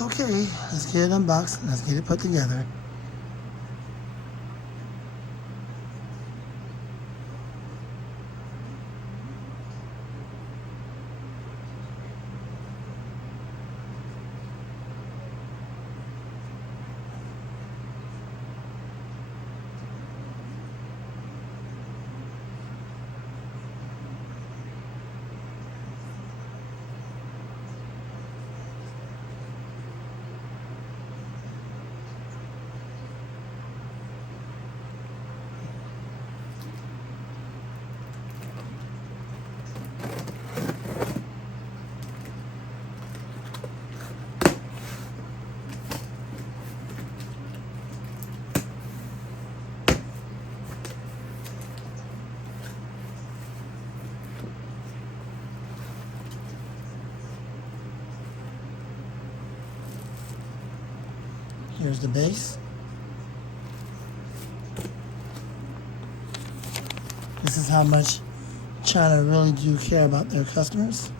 Okay, let's get it unboxed. Let's get it put together. Here's the base. This is how much China really do care about their customers.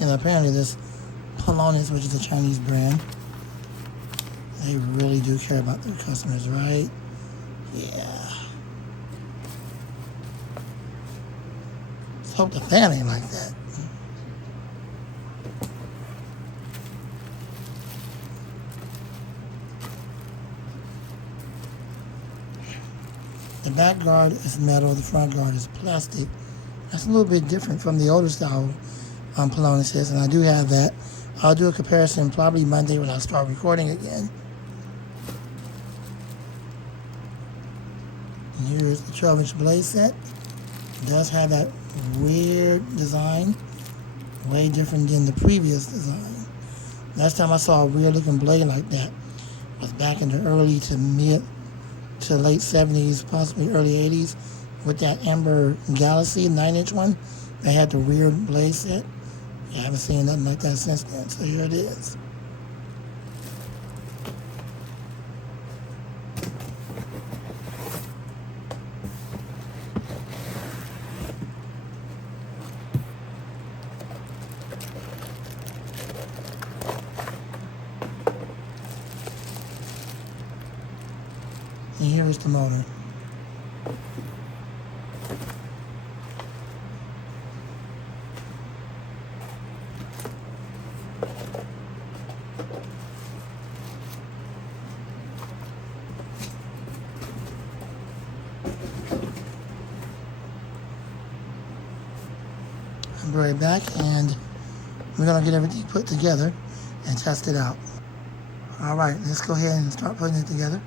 And apparently this Pelonis, which is a Chinese brand, they really do care about their customers, right? Yeah. Let's hope the fan ain't like that. The back guard is metal, the front guard is plastic. That's a little bit different from the older style Pelonis is, and I do have that. I'll do a comparison probably Monday when I start recording again. And here's the 12-inch blade set. It does have that weird design, way different than the previous design. Last time I saw a weird looking blade like that was back in the early to mid to late 70s, possibly early 80s, with that Amber Galaxy 9-inch one. They had the weird blade set. I haven't seen nothing like that since then, so here it is. And here is the motor. I'll be right back, and we're gonna get everything put together and test it out. All right, let's go ahead and start putting it together.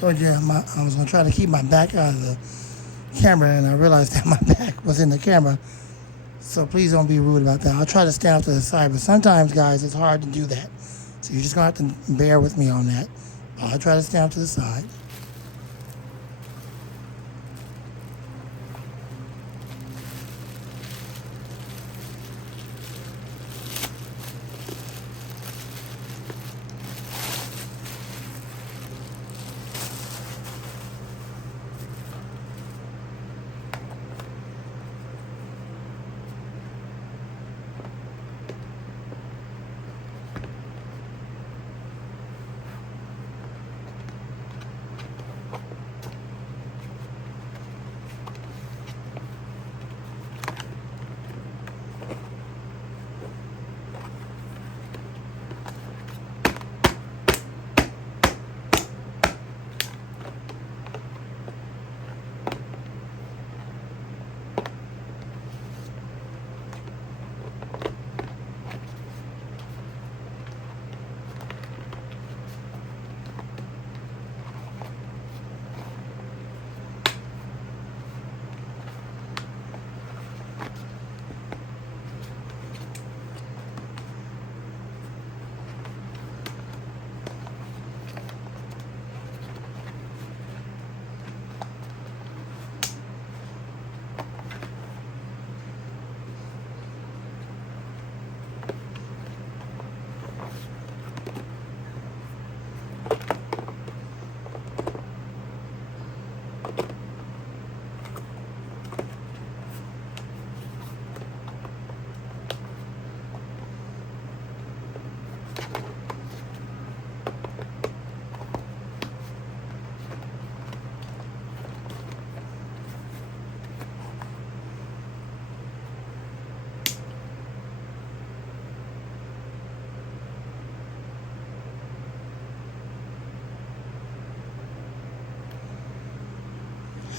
Told you I was gonna try to keep my back out of the camera, and I realized that my back was in the camera. So please don't be rude about that. I'll try to stand off to the side, but sometimes, guys, it's hard to do that. So you're just gonna have to bear with me on that. I'll try to stand off to the side.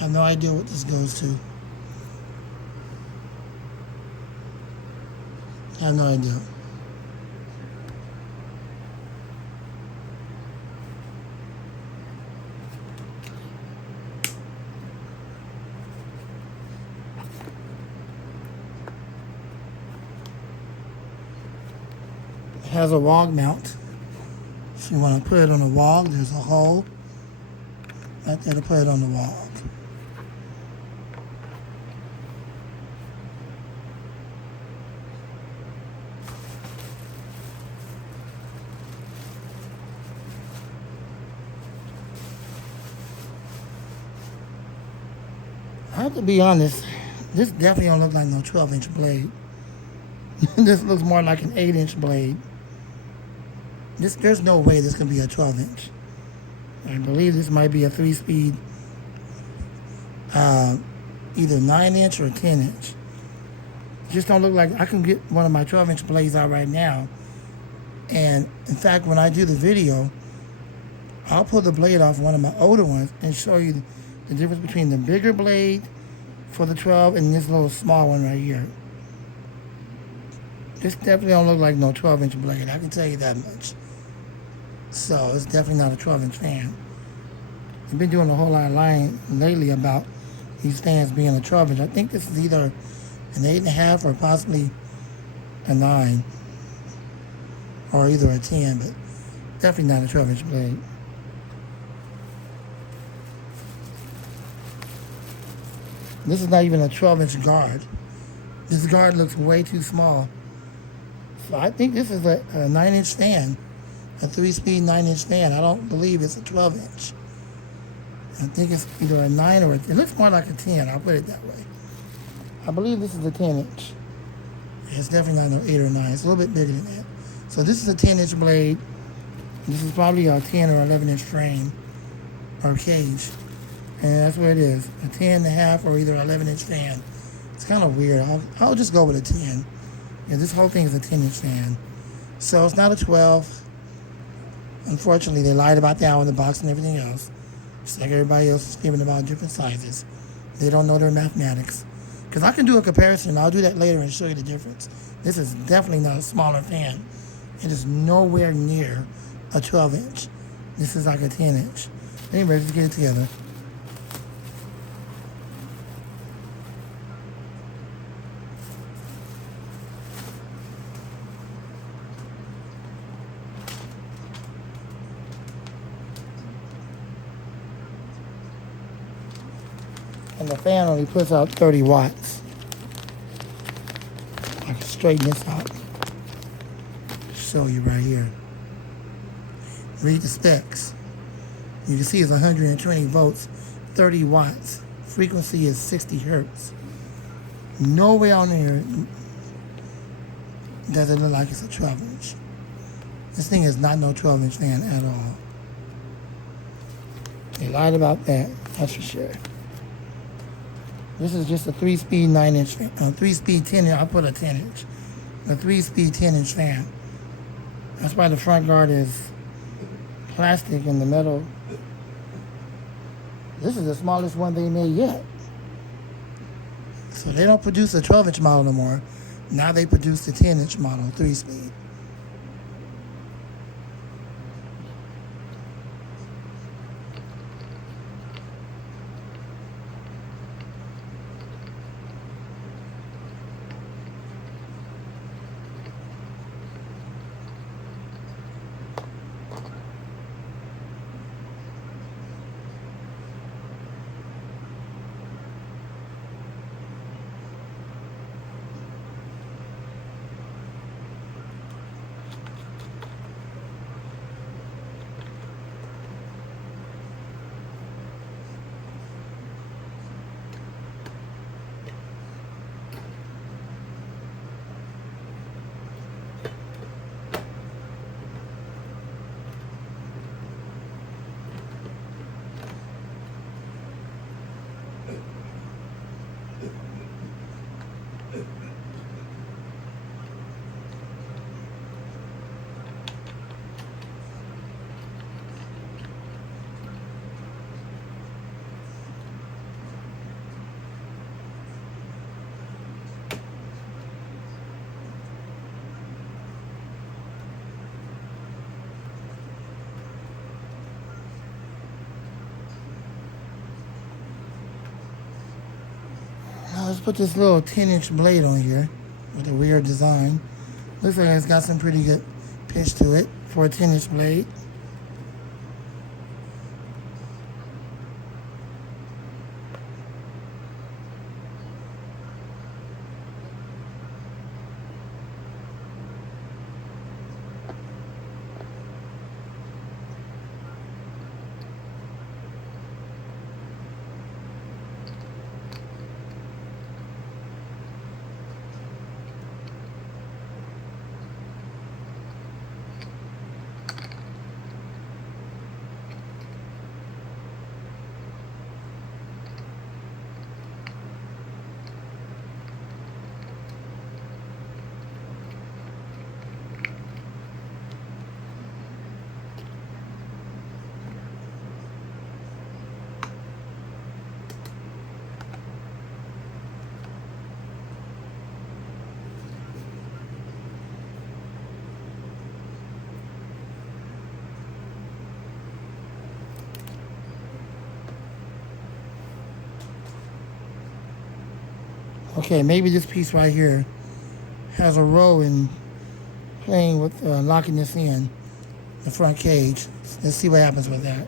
have no idea what this goes to. I have no idea. It has a wall mount. If you want to put it on a wall, there's a hole right there to put it on the wall. I have to be honest, this definitely don't look like no 12-inch blade. This looks more like an 8-inch blade. There's no way this can be a 12-inch. I believe this might be a 3-speed, either 9-inch or 10-inch. Just don't look like I can get one of my 12-inch blades out right now. And in fact, when I do the video, I'll pull the blade off one of my older ones and show you the difference between the bigger blade for the 12 and this little small one right here. This definitely don't look like no 12-inch blade, I can tell you that much. So it's definitely not a 12-inch fan. I've been doing a whole lot of lying lately about these fans being a 12-inch. I think this is either an 8.5 or possibly a 9. Or either a 10, but definitely not a 12-inch blade. This is not even a 12-inch guard. This guard looks way too small. So I think this is a 9-inch fan, a 3-speed 9-inch fan. I don't believe it's a 12-inch. I think it's either a 9 or it looks more like a 10. I'll put it that way. I believe this is a 10-inch. It's definitely not an 8 or 9. It's a little bit bigger than that. So this is a 10-inch blade. This is probably a 10 or 11-inch frame or cage. And that's what it is, a 10.5 or either 11-inch fan. It's kind of weird. I'll just go with a 10. Yeah, this whole thing is a 10-inch fan. So it's not a 12. Unfortunately, they lied about that on the box and everything else. Just like everybody else is giving about different sizes. They don't know their mathematics. Because I can do a comparison. I'll do that later and show you the difference. This is definitely not a smaller fan. It is nowhere near a 12-inch. This is like a 10-inch. Anyway, let's get it together. And the fan only puts out 30 watts. I can straighten this out. Show you right here. Read the specs. You can see it's 120 volts, 30 watts. Frequency is 60 hertz. Nowhere on there does it look like it's a 12-inch. This thing is not no 12-inch fan at all. They lied about that, that's for sure. This is just a 3-speed 9-inch fan, 3-speed 10-inch, I'll put a 10-inch. A 3-speed 10-inch fan. That's why the front guard is plastic and the metal. This is the smallest one they made yet. So they don't produce a 12-inch model no more. Now they produce the 10-inch model, 3-speed. put this little 10-inch blade on here with a weird design. Looks like it's got some pretty good pitch to it for a 10-inch blade. Okay, maybe this piece right here has a role in playing with locking this in the front cage. Let's see what happens with that.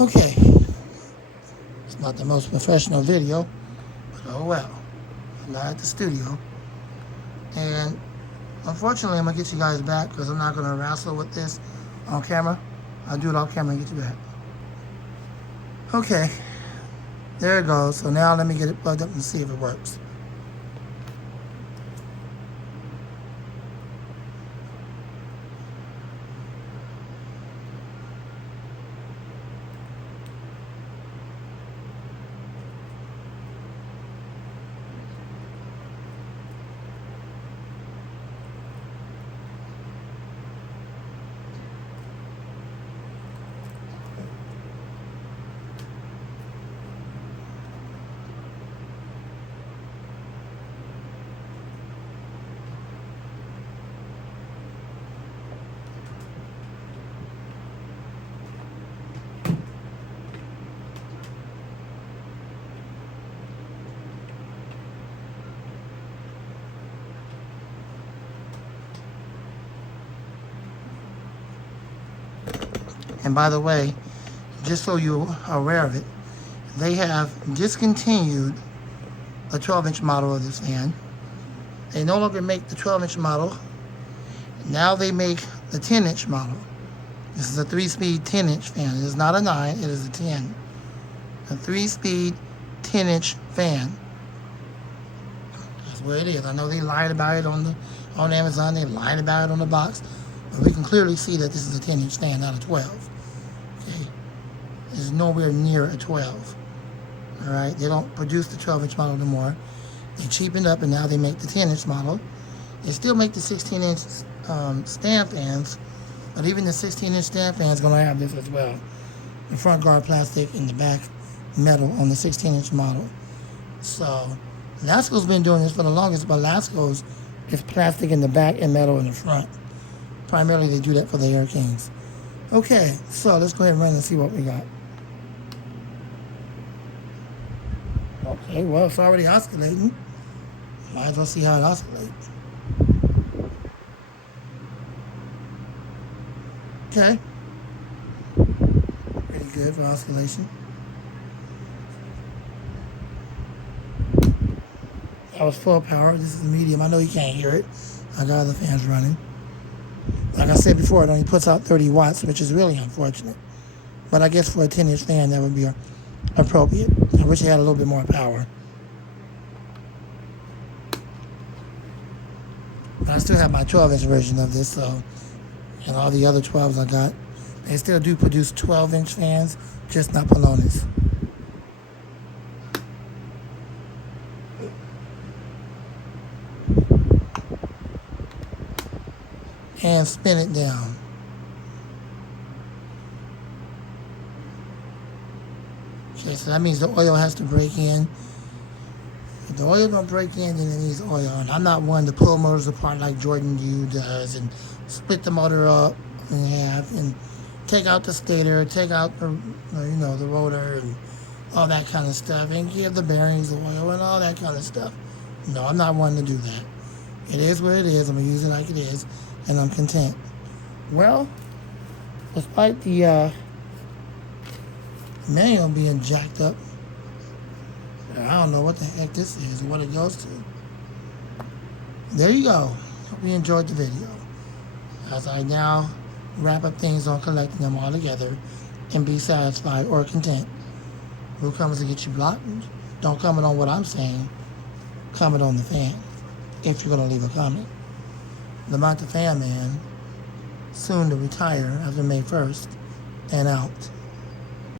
Okay, it's not the most professional video, but oh well. I'm not at the studio. And unfortunately, I'm going to get you guys back because I'm not going to wrestle with this on camera. I'll do it off camera and get you back. Okay, there it goes. So now let me get it plugged up and see if it works. And by the way, just so you are aware of it, they have discontinued a 12-inch model of this fan. They no longer make the 12-inch model. Now they make the 10-inch model. This is a 3-speed 10-inch fan. It is not a 9, it is a 10. A 3-speed 10-inch fan. That's what it is. I know they lied about it on Amazon. They lied about it on the box. But we can clearly see that this is a 10-inch fan, not a 12. Okay? It's nowhere near a 12. All right? They don't produce the 12-inch model anymore. They cheapened up, and now they make the 10-inch model. They still make the 16-inch stand fans, but even the 16-inch stand fan is going to have this as well. The front guard plastic and the back metal on the 16-inch model. So Lasco's been doing this for the longest, but Lasco's is plastic in the back and metal in the front. Primarily, they do that for the Air Kings. Okay, so let's go ahead and run and see what we got. Okay, well, it's already oscillating. Might as well see how it oscillates. Okay. Pretty good for oscillation. That was full power. This is medium. I know you can't hear it. I got other fans running. Like I said before, it only puts out 30 watts, which is really unfortunate. But I guess for a 10-inch fan, that would be appropriate. I wish it had a little bit more power. But I still have my 12-inch version of this, so, and all the other 12s I got, they still do produce 12-inch fans, just not Pelonis. And spin it down. Okay, so that means the oil has to break in. If the oil don't break in, then it needs oil. And I'm not one to pull motors apart like Jordan U does and split the motor up in half and take out the stator, take out the, the rotor and all that kind of stuff, and give the bearings oil and all that kind of stuff. No, I'm not one to do that. It is what it is. I'm gonna use it like it is, and I'm content. Well, despite the manual being jacked up, I don't know what the heck this is or what it goes to. There you go. Hope you enjoyed the video. As I now wrap up things on collecting them all together and be satisfied or content. Who comes to get you blocked? Don't comment on what I'm saying. Comment on the fan, if you're going to leave a comment. Lamont the Fan Man, soon to retire after May 1st, and out.